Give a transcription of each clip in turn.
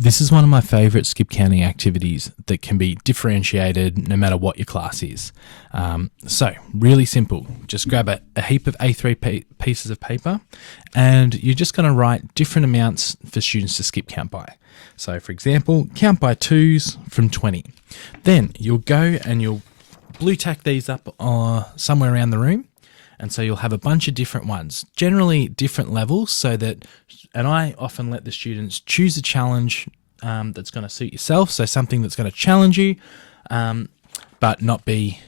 This is one of my favourite skip counting activities that can be differentiated no matter what your class is. So, really simple. Just grab a heap of A3 pieces of paper and you're just going to write different amounts for students to skip count by. So, for example, count by 2s from 20. Then you'll go and you'll blue tack these up somewhere around the room. And so you'll have a bunch of different ones, generally different levels, and I often let the students choose a challenge that's going to suit yourself, so something that's going to challenge you, but not be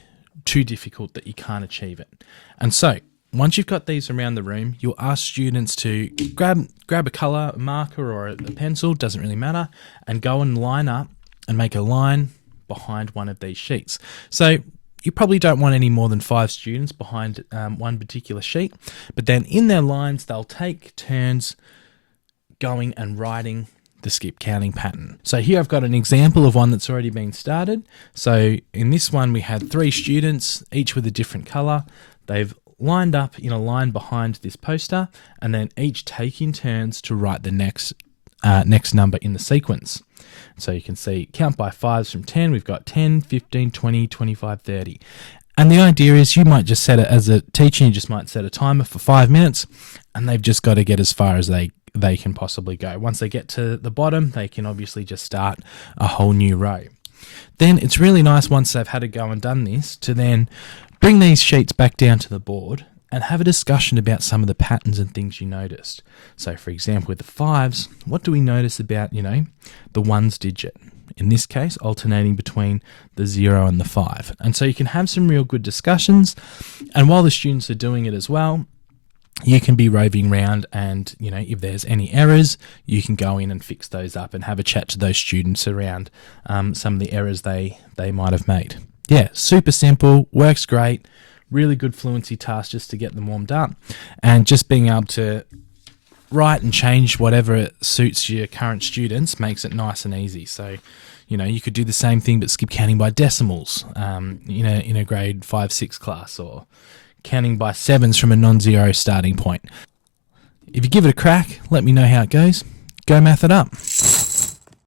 too difficult that you can't achieve it. And so once you've got these around the room, you'll ask students to grab a colour, a marker or a pencil, doesn't really matter, and go and line up and make a line behind one of these sheets. So you probably don't want any more than 5 students behind one particular sheet, but then in their lines, they'll take turns going and writing the skip counting pattern. So here I've got an example of one that's already been started. So in this one, we had 3 students, each with a different colour. They've lined up in a line behind this poster, and then each taking turns to write the next number in the sequence. So you can see count by 5s from 10, we've got 10, 15, 20, 25, 30. And the idea is you might just set it as a teacher, you just might set a timer for 5 minutes and they've just got to get as far as they can possibly go. Once they get to the bottom, they can obviously just start a whole new row. Then it's really nice once they've had a go and done this to then bring these sheets back down to the board and have a discussion about some of the patterns and things you noticed. So for example, with the 5s, what do we notice about, the 1s digit? In this case, alternating between the 0 and the 5. And so you can have some real good discussions. And while the students are doing it as well, you can be roving around and, if there's any errors, you can go in and fix those up and have a chat to those students around some of the errors they might have made. Yeah, super simple, works great. Really good fluency task just to get them warmed up, and just being able to write and change whatever suits your current students makes it nice and easy. So, you could do the same thing but skip counting by decimals in a grade 5-6 class, or counting by 7s from a non-zero starting point. If you give it a crack, let me know how it goes. Go math it up.